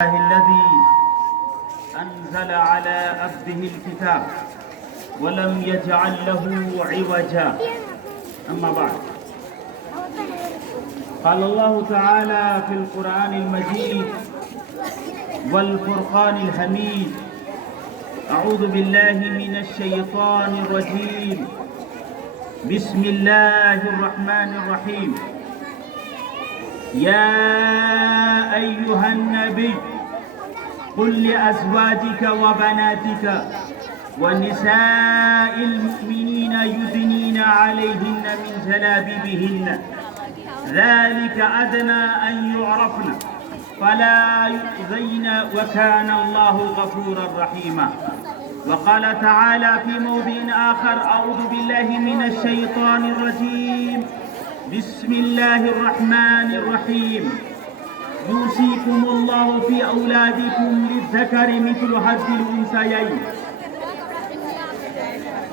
الذي أنزل على عبده الكتاب ولم يجعل له عوجا. أما بعد، قال الله تعالى في القرآن المجيد والفرقان الحميد: أعوذ بالله من الشيطان الرجيم، بسم الله الرحمن الرحيم. يا أيها النبي قل لأزواجك وبناتك ونساء المؤمنين يدنين عليهن من جلابيبهن ذلك أدنى أن يعرفن فلا يؤذين وكان الله غفورا رحيما. وقال تعالى في موضع آخر: أعوذ بالله من الشيطان الرجيم، بسم الله الرحمن الرحيم. يوصيكم الله في أولادكم للذكر مثل حظ الأنثيين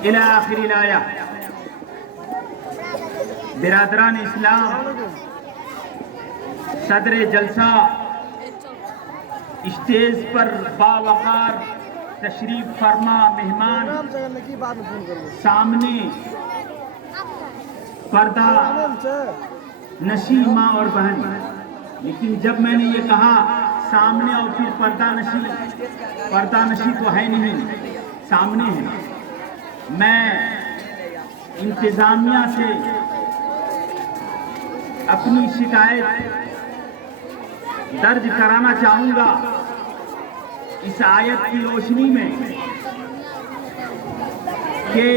إلى آخر الآية. برادران اسلام، صدر جلسہ اسٹیج پر باوقار تشریف فرما مہمان، سامنے پردہ نشی ماں اور بہن. لیکن جب میں نے یہ کہا سامنے اور پھر پردہ نشی تو ہے نہیں، سامنے ہے، میں انتظامیہ سے اپنی شکایت درج کرانا چاہوں گا اس آیت کی روشنی میں کہ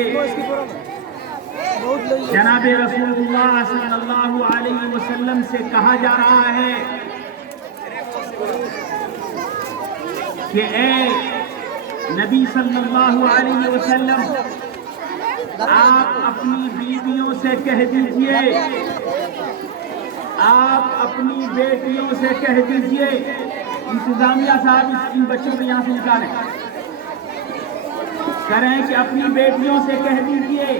جناب رسول اللہ صلی اللہ علیہ وسلم سے کہا جا رہا ہے کہ اے نبی صلی اللہ علیہ وسلم، آپ اپنی بیویوں سے کہہ دیجئے، آپ اپنی بیٹیوں سے کہہ دیجئے. انتظامیہ صاحب ان بچوں کو یہاں سے نکالیں، کریں کہ اپنی بیٹیوں سے کہہ دیجئے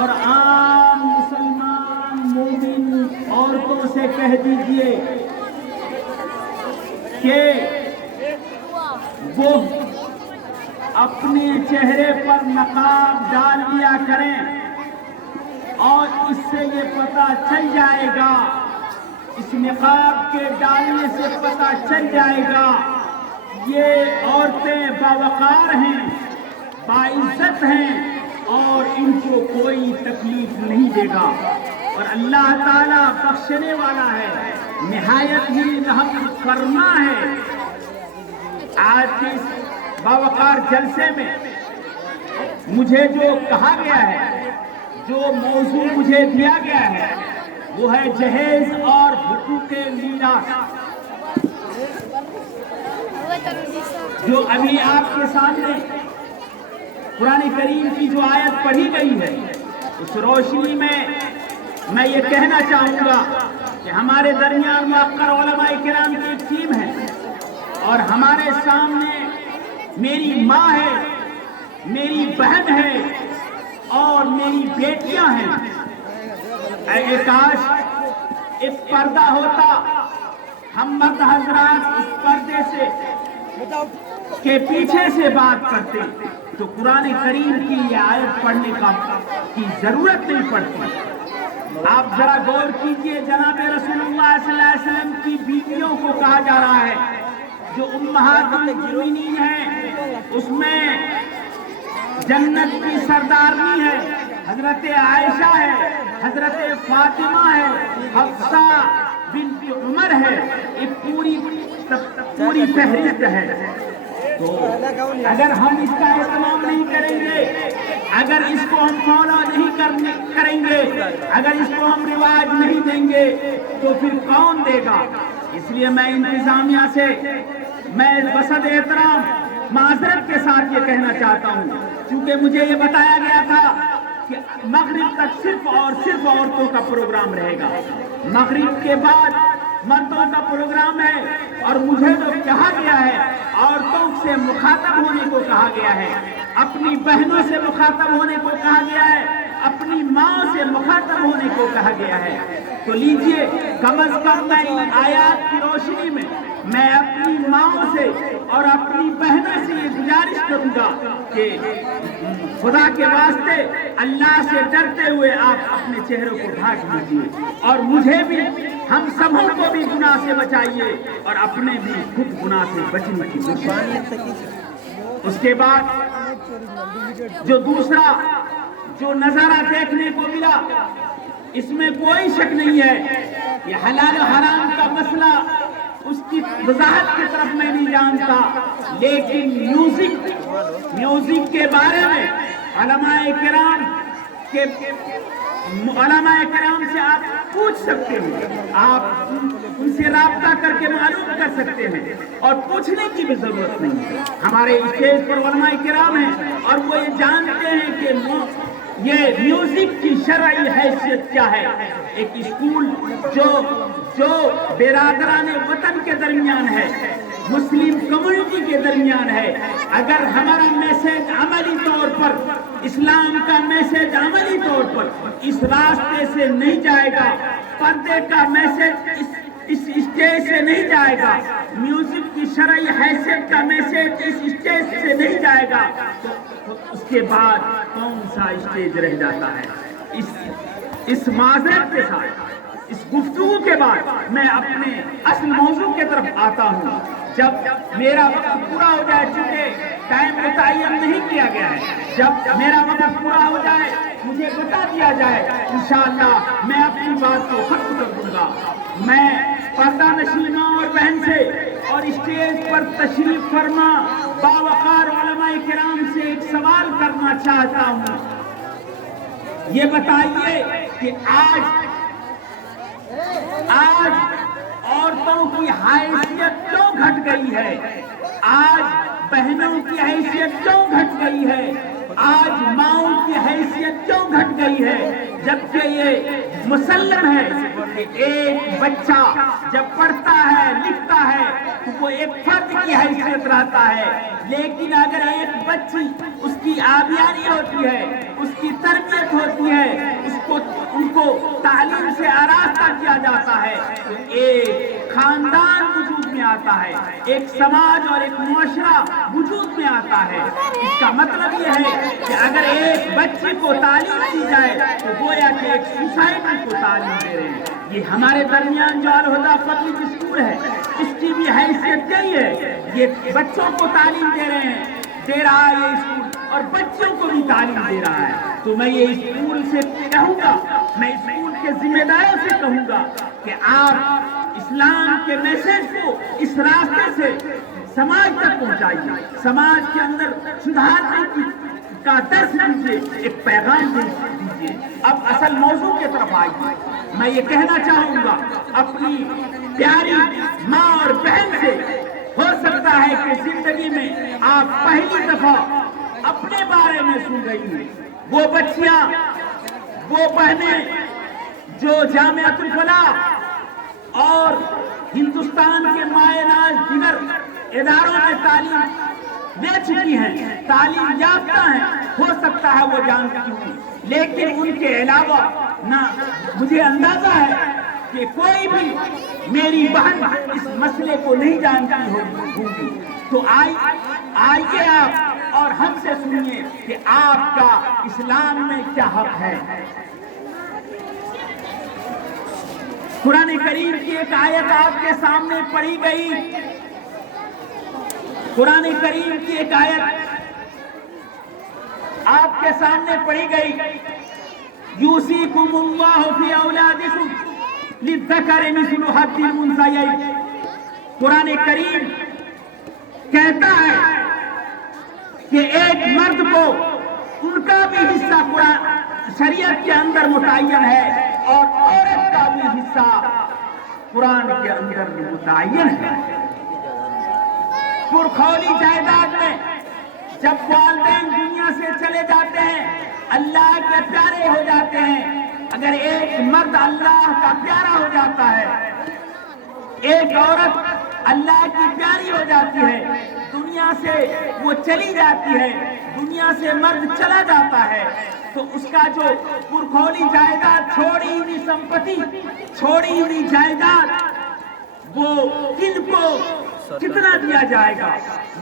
اور عام مسلمان مومن عورتوں سے کہہ دیجئے کہ وہ اپنے چہرے پر نقاب ڈال لیا کریں، اور اس سے یہ پتہ چل جائے گا، اس نقاب کے ڈالنے سے پتہ چل جائے گا یہ عورتیں باوقار ہیں، باعزت ہیں، اور ان کو کوئی تکلیف نہیں دے گا. اور اللہ تعالیٰ بخشنے والا ہے، نہایت ہی رحم فرما ہے. آج کے اس باوقار جلسے میں مجھے جو کہا گیا ہے، جو موضوع مجھے دیا گیا ہے، وہ ہے جہیز اور حقوق میراث. جو ابھی آپ کے سامنے قرآن کریم کی جو آیت پڑھی گئی ہے، اس روشنی میں یہ کہنا چاہوں گا کہ ہمارے درمیان موقر علماء کرام کی ایک ٹیم ہے، اور ہمارے سامنے میری ماں ہے، میری بہن ہے اور میری بیٹیاں ہیں. اے کاش ایک پردہ ہوتا، ہم مرد حضرات اس پردے سے کے پیچھے سے بات کرتے تو قرآن کریم کی یہ آیت پڑھنے کی ضرورت نہیں پڑتی. آپ ذرا غور کیجئے، جناب رسول اللہ صلی اللہ علیہ وسلم کی بیویوں کو کہا جا رہا ہے جو امہات المؤمنین ہیں، اس میں جنت کی سردارنی ہے، حضرت عائشہ ہے، حضرت فاطمہ ہے، حفصہ بنت عمر ہے. ایک پوری فہرست ہے. تو اگر ہم اس کا اہتمام نہیں کریں گے، اگر اس کو ہم فالو نہیں کریں گے، اگر اس کو ہم رواج نہیں دیں گے تو پھر کون دے گا؟ اس لیے میں انتظامیہ سے میں بصد احترام معذرت کے ساتھ یہ کہنا چاہتا ہوں، کیونکہ مجھے یہ بتایا گیا تھا کہ مغرب تک صرف عورتوں کا پروگرام رہے گا، مغرب کے بعد مردوں کا پروگرام ہے. اور مجھے جو کہا گیا ہے، عورتوں سے مخاطب ہونے کو کہا گیا ہے، اپنی بہنوں سے مخاطب ہونے کو کہا گیا ہے، اپنی ماں سے مخاطب ہونے کو کہا گیا ہے. تو لیجئے کم از کم میں آیات کی روشنی میں میں اپنی ماؤں سے اور اپنی بہنوں سے یہ گزارش کروں گا کہ خدا کے واسطے اللہ سے ڈرتے ہوئے آپ اپنے چہروں کو ڈھانک لیجیے اور مجھے بھی ہم سبوں کو بھی گناہ سے بچائیے اور اپنے بھی خود گناہ سے بچنے کی کوشش کیجیے۔ اس کے بعد جو دوسرا جو نظارہ دیکھنے کو ملا، اس میں کوئی شک نہیں ہے کہ حلال و حرام کا مسئلہ اس کی وضاحت کی طرف میں نہیں جانتا، لیکن میوزک کے بارے میں علماء کرام سے آپ پوچھ سکتے ہیں، آپ ان سے رابطہ کر کے معلوم کر سکتے ہیں اور پوچھنے کی بھی ضرورت نہیں ہے۔ ہمارے اسٹیج پر علماء کرام ہیں اور وہ یہ جانتے ہیں کہ یہ میوزک کی شرعی حیثیت کیا ہے۔ ایک اسکول جو برادران وطن کے درمیان ہے، مسلم کمیونٹی کے درمیان ہے، اگر ہمارا میسج عملی طور پر، اسلام کا میسج عملی طور پر اس راستے سے نہیں جائے گا، پردے کا میسج اس اسٹیج سے نہیں جائے گا، میوزک کی شرعی حیثیت کا میسج اس اسٹیج سے نہیں جائے گا، تو اس کے بعد کون سا اسٹیج رہ جاتا ہے؟ اس معذرت کے ساتھ، اس گفتگو کے بعد میں اپنے اصل موضوع کے طرف آتا ہوں۔ جب میرا وقت پورا ہو جائے، چونکہ ٹائم متعین نہیں کیا گیا ہے، جب میرا وقت پورا ہو جائے مجھے بتا دیا جائے، انشاءاللہ میں اپنی بات کو ختم کر دوں گا۔ میں پردہ نشین ماں اور بہن سے اور اسٹیج پر تشریف فرما باوقار علماء کرام سے ایک سوال کرنا چاہتا ہوں۔ یہ بتائیے کہ آج عورتوں کی حیثیت کیوں گھٹ گئی ہے؟ آج بہنوں کی حیثیت کیوں گھٹ گئی ہے؟ آج ماؤں کی حیثیت کیوں گھٹ گئی ہے؟ جبکہ یہ مسلم ہے کہ ایک بچہ جب پڑھتا ہے لکھتا ہے تو وہ ایک فرد کی حیثیت رہتا ہے، لیکن اگر ایک بچی اس کی آبیاری ہوتی ہے، اس کی تربیت ہوتی ہے، ان کو تعلیم سے آراستہ کیا جاتا ہے، تو ایک خاندان وجود میں آتا ہے، ایک سماج اور ایک معاشرہ وجود میں آتا ہے۔ اس کا مطلب یہ ہے کہ اگر ایک بچی کو تعلیم دی جائے تو گویا کہ ایک سوسائٹی کو تعلیم دے رہے ہیں۔ یہ ہمارے درمیان جو الہدیٰ پبلک اسکول ہے، اس کی بھی حیثیت یہی ہے، یہ بچوں کو تعلیم دے رہا ہے یہ اسکول، اور بچوں کو بھی تعلیم دے رہا ہے۔ تو میں یہ اسکول سے کہوں گا، میں اسکول کے ذمہ داروں سے کہوں گا کہ آپ اسلام کے میسج کو اس راستے سے سماج تک پہنچائیے، سماج کے اندر سدھارنے کا درس دیجیے، ایک پیغام دیجیے۔ اب اصل موضوع کی طرف آئیے۔ میں یہ کہنا چاہوں گا اپنی پیاری ماں اور بہن سے، ہو سکتا ہے کہ زندگی میں آپ پہلی دفعہ اپنے بارے میں سن رہی ہیں، وہ بچیاں، وہ بہنیں جو جامعۃ الفلاح اور ہندوستان کے مایہ ناز دیگر اداروں میں تعلیم لے چکی ہیں، تعلیم یافتہ ہیں، ہو سکتا ہے وہ جانتی ہوں، لیکن ان کے علاوہ نہ مجھے اندازہ ہے کہ کوئی بھی میری بہن اس مسئلے کو نہیں جانتی ہوگی۔ تو آئیے آپ اور ہم سے سنیے کہ آپ کا اسلام میں کیا حق ہے۔ قرآن کریم کی ایک آیت آپ کے سامنے پڑھی گئی، قرآن کریم کی ایک آیت آپ کے سامنے پڑھی گئی، یوصیکم اللہ فی اولادکم للذکر مثل حظ الانثیین۔ قرآن کریم کہتا ہے کہ ایک مرد کو ان کا بھی حصہ شریعت کے اندر متعین ہے اور عورت کا بھی حصہ قرآن کے اندر متعین ہے۔ پرخولی جائیداد میں جب والدین دنیا سے چلے جاتے ہیں، اللہ کے پیارے ہو جاتے ہیں، اگر ایک مرد اللہ کا پیارا ہو جاتا ہے، ایک عورت اللہ کی پیاری ہو جاتی ہے، دنیا سے وہ چلی جاتی ہے، دنیا سے مرد چلا جاتا ہے، تو اس کا جو پرخولی جائیداد، چھوڑی ہوئی سمپتی، چھوڑی ہوئی جائیداد، وہ کن کو کتنا دیا جائے گا،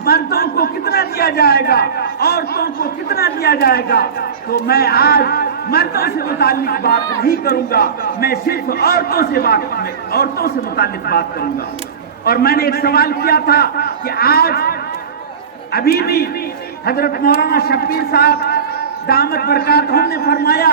مردوں کو کتنا دیا جائے گا، عورتوں کو کتنا دیا جائے گا، تو میں آج مردوں سے متعلق بات نہیں کروں گا، میں صرف عورتوں سے متعلق بات کروں گا۔ اور میں نے ایک سوال کیا تھا کہ آج ابھی بھی حضرت مولانا شبیر صاحب دامت برکاتہم نے فرمایا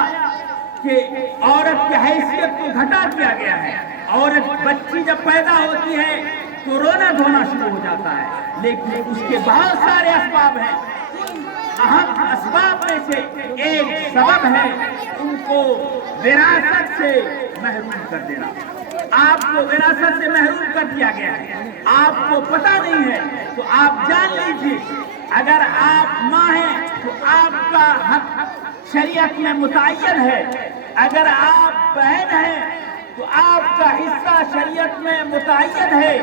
کہ عورت کی حیثیت کو گھٹا دیا گیا ہے، عورت بچی جب پیدا ہوتی ہے تو رونا دھونا شروع ہو جاتا ہے، لیکن اس کے بہت سارے اسباب ہیں، اہم اسباب میں سے ایک سبب ہے ان کو وراثت سے محروم کر دینا۔ آپ کو وراثت سے محروم کر دیا گیا ہے، آپ کو پتہ نہیں ہے تو آپ جان لیجیے، اگر آپ ماں ہیں تو آپ کا حق شریعت میں متعین ہے، اگر آپ بہن ہیں تو آپ کا حصہ شریعت میں متعین ہے،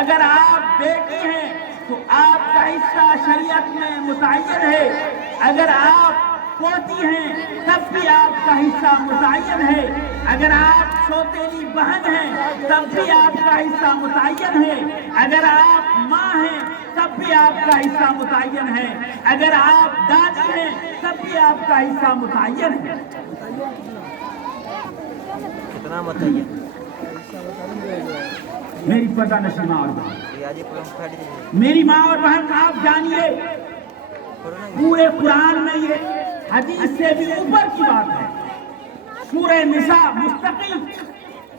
اگر آپ بیٹی ہیں تو آپ کا حصہ شریعت میں متعین ہے، اگر آپ پوتی ہیں تب بھی آپ کا حصہ متعین ہے، اگر آپ سوتیلی بہن ہیں تب بھی آپ کا حصہ متعین ہے، اگر آپ ماں ہیں تب بھی آپ کا حصہ متعین ہے، اگر آپ دادی ہیں تب بھی آپ کا حصہ متعین ہے۔ کتنا متعین؟ میری پردہ نشین ماں اور بہن، میری ماں اور بہن، آپ جانیے پورے قرآن میں یہ حدیث سے بھی اوپر کی بات ہے۔ سورہ نساء مستقل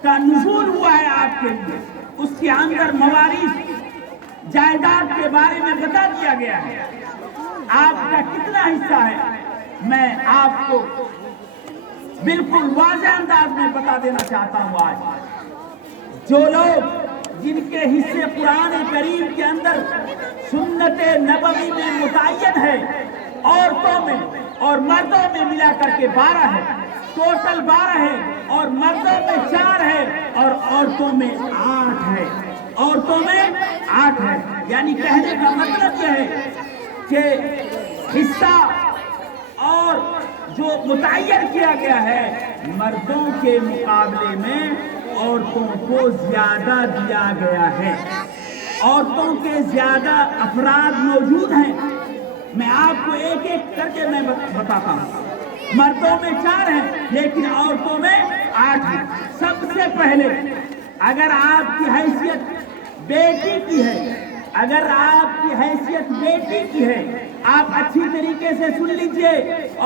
کا نزول ہوا ہے آپ کے لیے، اس کے اندر موارث جائیداد کے بارے میں بتا دیا گیا ہے، آپ کا کتنا حصہ ہے۔ میں آپ کو بالکل واضح انداز میں بتا دینا چاہتا ہوں، آج جو لوگ جن کے حصے قرآن کریم کے اندر سنت نبوی میں متعین ہے، عورتوں میں اور مردوں میں ملا کر کے 12 ہے، ٹوٹل 12 ہے، اور مردوں میں 4 ہے اور عورتوں میں 8 ہے، عورتوں میں 8 ہے، یعنی کہنے کا مطلب یہ ہے کہ حصہ اور جو متعین کیا گیا ہے مردوں کے مقابلے میں عورتوں کو زیادہ دیا گیا ہے، عورتوں کے زیادہ افراد موجود ہیں۔ میں آپ کو ایک ایک کر کے میں بتاتا ہوں، مردوں میں 4 ہیں لیکن عورتوں میں 8 ہیں۔ سب سے پہلے اگر آپ کی حیثیت بیٹی کی ہے، اگر آپ کی حیثیت بیٹی کی ہے، آپ اچھی طریقے سے سن لیجئے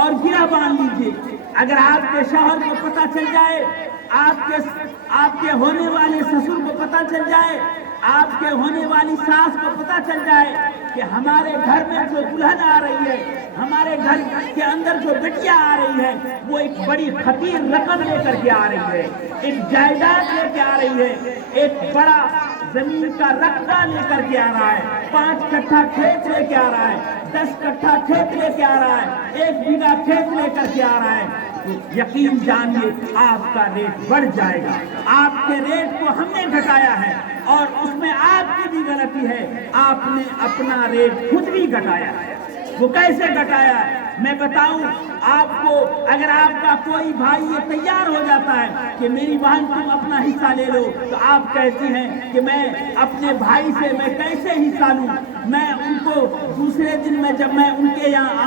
اور گرہ باندھ لیجئے، اگر آپ کے شوہر کو پتہ چل جائے، آپ کے ہونے والے سسر کو پتہ چل جائے، آپ کے ہونے والی ساس کو پتہ چل جائے کہ ہمارے گھر میں جو دلہن آ رہی ہے، ہمارے گھر کے اندر جو بٹیا آ رہی ہے، وہ ایک بڑی خطیر رقم لے کر کے آ رہی ہے، ایک جائیداد لے کے آ رہی ہے، ایک بڑا زمین کا رقبہ لے کر کے آ رہا ہے، 5 کٹھا کھیت لے کے آ رہا ہے، 10 کٹھا کھیت لے کے آ رہا ہے، 1 بیگھہ کھیت لے کر کے آ رہا ہے، تو یقین جانیے آپ کا ریٹ بڑھ جائے گا۔ آپ کے ریٹ کو ہم نے گھٹایا ہے اور اس میں آپ کی بھی غلطی ہے، آپ نے اپنا ریٹ خود بھی گھٹایا ہے۔ وہ کیسے گھٹایا ہے میں بتاؤں آپ کو، اگر آپ کا کوئی بھائی یہ تیار ہو جاتا ہے کہ میری بہن تم اپنا حصہ لے لو، تو آپ کہتی ہیں کہ میں اپنے بھائی سے میں کیسے حصہ لوں، میں ان کو دوسرے دن میں جب میں ان کے یہاں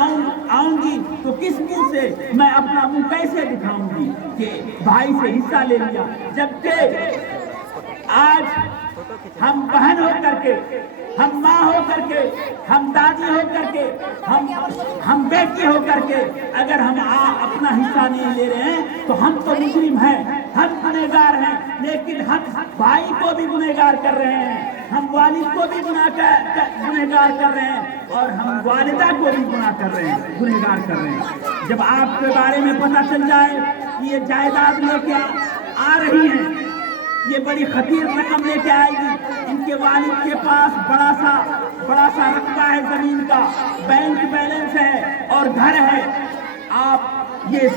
آؤں گی تو کس منہ سے میں اپنا منہ کیسے دکھاؤں گی کہ بھائی سے حصہ لے لیا، جبکہ آج ہم بہن ہو کر کے، ہم ماں ہو کر کے، ہم دادی ہو کر کے، ہم بیٹی ہو کر کے اگر ہم اپنا حصہ نہیں لے رہے ہیں تو ہم تو مجرم ہیں، ہم گنہگار ہیں، لیکن ہم بھائی کو بھی گنہگار کر رہے ہیں، ہم والد کو بھی گنہگار کر رہے ہیں اور ہم والدہ کو بھی گنہگار کر رہے ہیں۔ جب آپ کے بارے میں پتہ چل جائے کہ یہ جائیداد لے کے آ رہی ہیں، یہ بڑی خطیر رقم لے کے آئے گی، ان کے والد کے پاس بڑا سا رقبہ ہے زمین کا، بینک بیلنس ہے اور گھر ہے، آپ یہ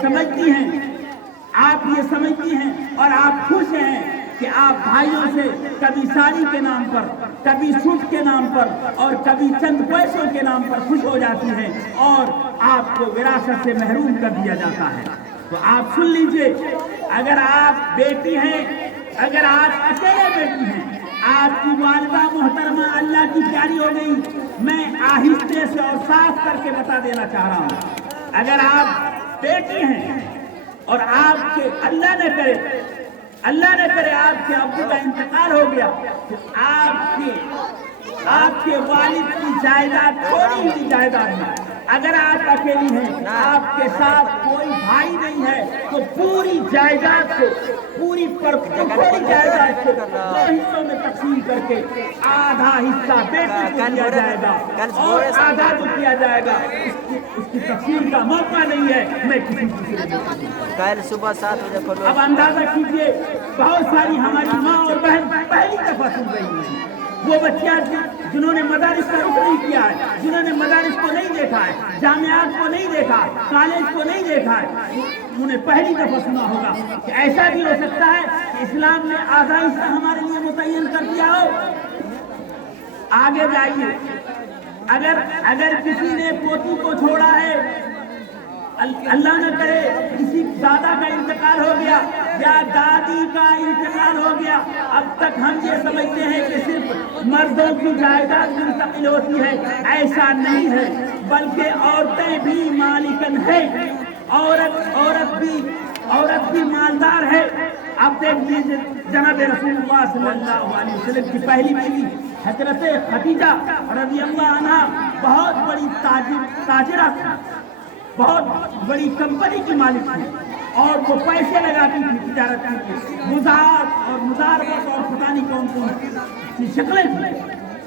سمجھتی ہیں اور آپ خوش ہیں کہ آپ بھائیوں سے کبھی ساڑی کے نام پر، کبھی سوٹ کے نام پر اور کبھی چند پیسوں کے نام پر خوش ہو جاتی ہیں اور آپ کو وراثت سے محروم کر دیا جاتا ہے۔ تو آپ سن لیجئے، اگر آپ بیٹی ہیں، اگر آپ اکیلے بیٹی ہیں، آپ کی والدہ محترمہ اللہ کی پیاری ہو گئی، میں آہستہ سے اور صاف کر کے بتا دینا چاہ رہا ہوں، اگر آپ بیٹی ہیں اور آپ کے اللہ نہ کرے آپ کے ابو کا انتقال ہو گیا تو آپ کے والد کی جائیداد تھوڑی ہوئی جائیداد ہے، اگر آپ اکیلی ہیں، آپ کے ساتھ کوئی بھائی نہیں ہے تو پوری جائیداد کو پوری جائیداد کو دو حصوں میں تقسیم کر کے آدھا حصہ بیٹے کو دیا جائے گا اور آدھا کو دیا جائے گا۔ اس کی تقسیم کا موقع نہیں ہے، میں کسی کل صبح 7 بجے کھولو۔ اب اندازہ کیجئے بہت ساری ہماری ماں اور بہن پہلی دفعہ سن رہی ہیں، وہ بچیاں جنہوں نے مدارس کا رخ نہیں کیا ہے، جنہوں نے مدارس کو نہیں دیکھا ہے، جامعات کو نہیں دیکھا، کالج کو نہیں دیکھا ہے، انہیں پہلی دفعہ سنا ہوگا کہ ایسا بھی ہو سکتا ہے کہ اسلام نے آدھا حصہ ہمارے لیے متعین کر دیا ہو۔ آگے جائیے، اگر کسی نے پوتی کو چھوڑا ہے، اللہ نہ کرے کسی دادا کا انتقال ہو گیا یا دادی کا انتقال ہو گیا، اب تک ہم یہ سمجھتے ہیں کہ صرف مردوں کی جائیداد منتقل ہوتی ہے، ایسا نہیں ہے، بلکہ عورتیں بھی مالکن ہیں، عورت بھی مالدار ہے۔ اب دیکھ لیجیے جناب رسول اللہ صلی اللہ علیہ وسلم کی پہلی بیوی حضرت خدیجہ رضی اللہ عنہا بہت بڑی تاجرہ تھی، بہت بڑی کمپنی کی مالک تھی اور وہ پیسے لگاتی تھی تجارت کی، مزاربت اور پتہ نہیں کون سی شکلیں تھیں۔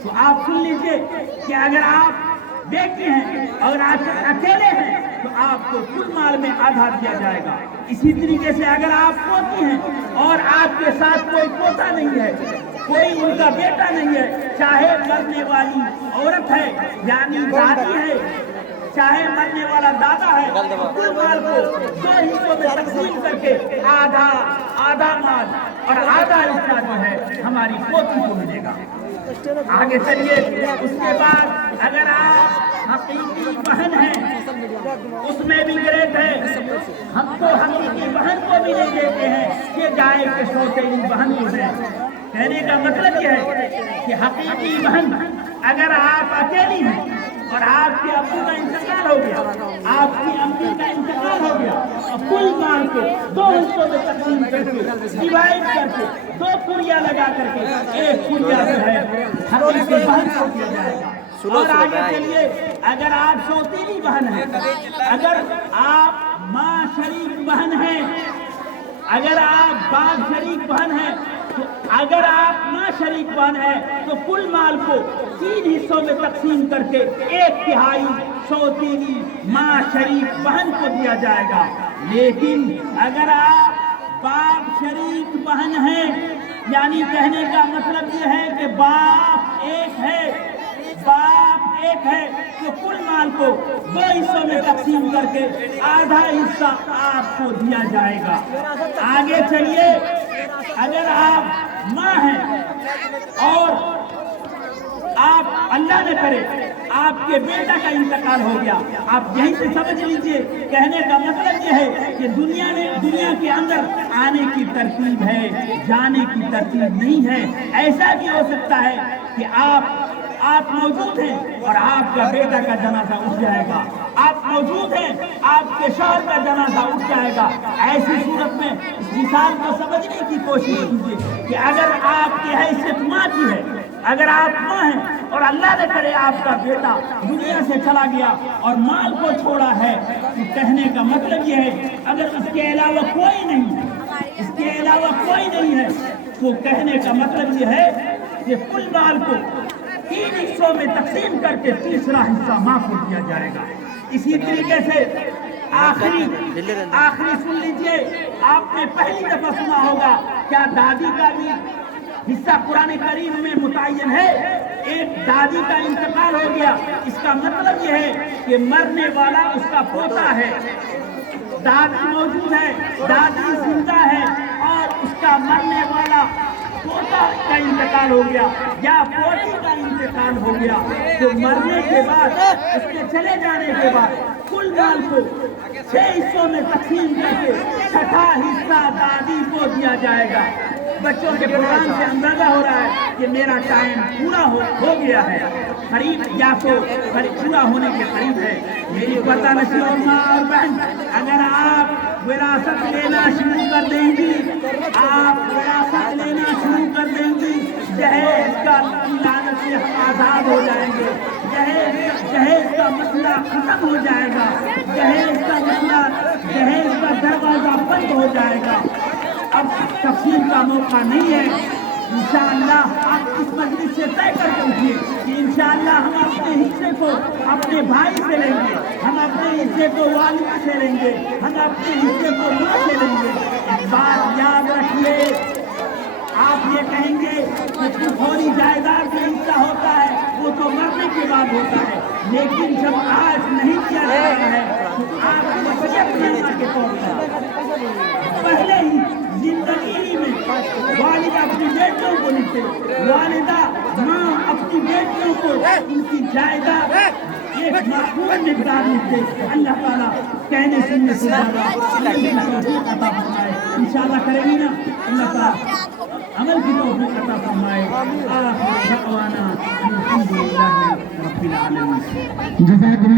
تو آپ سن لیجئے کہ اگر آپ بیٹی ہیں اور آپ اکیلے ہیں تو آپ کو کل مال میں آدھا دیا جائے گا۔ اسی طریقے سے اگر آپ پوتی ہیں اور آپ کے ساتھ کوئی پوتا نہیں ہے، کوئی ان کا بیٹا نہیں ہے، چاہے مرنے والی عورت ہے یعنی دادی ہے، چاہے مرنے والا دادا ہے، کل مال کو دو حصوں میں تقسیم کر کے آدھا مال اور آدھا حصہ جو ہے ہماری پوتی کو ملے گا۔ آگے چلیے، اس کے بعد اگر آپ حقیقی بہن ہیں اس میں بھی گریٹ ہے، ہم تو حقیقی بہن کو بھی نہیں دیتے ہیں کہ جائے کہ سوتیلی بہن کو دیں۔ کہنے کا مطلب یہ ہے کہ حقیقی بہن اگر آپ اکیلی ہیں اور آپ کے ابو کا انتقال ہو گیا، آپ کی امی کا انتقال ہو گیا، اور کل مال کو دو حصوں میں تقسیم کر کے ڈیوائڈ کر کے دو پوریا لگا کر کے ایک پوریا جو ہے حقیقی بہن کو دیا جائے گا۔ اور آگے چلیے، اگر آپ سوتیلی بہن ہیں، اگر آپ ماں شریک بہن ہیں، اگر آپ باپ شریک بہن ہیں، تو اگر آپ ماں شریک بہن ہے تو کل مال کو 3 حصوں میں تقسیم کر کے 1/3 سوتیلی ماں شریک بہن کو دیا جائے گا۔ لیکن اگر آپ باپ شریک بہن ہیں، یعنی کہنے کا مطلب یہ ہے کہ باپ ایک ہے تو کل مال کو 2 حصوں میں تقسیم کر کے آدھا حصہ آپ کو دیا جائے گا۔ آگے چلیے، اگر آپ ماں ہیں اور آپ اللہ نہ کرے آپ کے بیٹا کا انتقال ہو گیا، آپ یہیں سے سمجھ لیجئے کہنے کا مطلب یہ ہے کہ دنیا کے اندر آنے کی ترتیب ہے، جانے کی ترتیب نہیں ہے۔ ایسا بھی ہو سکتا ہے کہ آپ موجود ہیں اور آپ کا بیٹا کا جنازہ اٹھ جائے گا، آپ موجود ہیں، آپ کے شوہر کا جنازہ اٹھ جائے گا۔ ایسی صورت میں اس مثال کو سمجھنے کی کوشش کیجیے کہ اگر آپ کی حیثیت ماں کی ہے، اگر آپ ماں ہیں اور اللہ نہ کرے آپ کا بیٹا دنیا سے چلا گیا اور مال کو چھوڑا ہے، تو کہنے کا مطلب یہ ہے اگر اس کے علاوہ کوئی نہیں ہے تو کہنے کا مطلب یہ ہے کہ کل مال کو 3 حصوں میں تقسیم کر کے تیسرا حصہ ماں کو دیا جائے گا۔ اسی طریقے سے آخری سن لیجئے، آپ نے پہلی دفعہ سنا ہوگا، کیا دادی کا بھی حصہ قرآن کریم میں متعین ہے؟ ایک دادی کا انتقال ہو گیا، اس کا مطلب یہ ہے کہ مرنے والا اس کا پوتا ہے، دادی موجود ہے، دادی زندہ ہے اور اس کا مرنے والا پوتا کا انتقال ہو گیا یا پوتی کا انتقال ہو گیا، تو مرنے کے بعد اس کے چلے جانے کے بعد کل مال کو 6 حصوں میں تقسیم کر کے 6واں حصہ دادی کو دیا جائے گا۔ بچوں کے پروگرام سے اندازہ ہو رہا ہے کہ میرا ٹائم پورا ہو گیا ہے، قریب یا تو پورا ہونے کے قریب ہے۔ میری پتہ نشین اور ماں اور بہن، اگر آپ وراثت لینا شروع کر دیں گی، آپ وراثت لینا شروع کر دیں گی، جہیز کا لعنت سے ہم آزاد ہو جائیں گے، جہیز کا مسئلہ ختم ہو جائے گا، جہیز کا مسئلہ، جہیز کا دروازہ بند ہو جائے گا۔ اب تفصیل کا موقع نہیں ہے، انشاءاللہ آپ اس مجلس سے طے کر کے اٹھیے کہ انشاءاللہ ہم اپنے حصے کو اپنے بھائی سے لیں گے، ہم اپنے حصے کو والد سے لیں گے، ہم اپنے حصے کو ماں سے لیں گے۔ ایک بات یاد رکھیے، آپ یہ کہیں گے کہ تھوڑی جائیداد میں حصہ ہوتا ہے وہ تو مرنے کے بعد ہوتا ہے، لیکن جب آج نہیں کیا جا رہا ہے تو آپ وصیت کرنا کے طور پر پہلے ہی زندگی میں والد اپنی بیٹیوں کو لکھتے، والدہ ماں اپنی بیٹیوں کو ان کی جائیداد ایک معقول مقدار لکھتے۔ اللہ تعالیٰ کہنے سننے سے زیادہ عطا فرمائے، انشاءاللہ کریں گی نا اللہ تعالیٰ عمل کی توفیق عطا فرمائے۔ آخر دعوانا الحمدللہ رب العالمین۔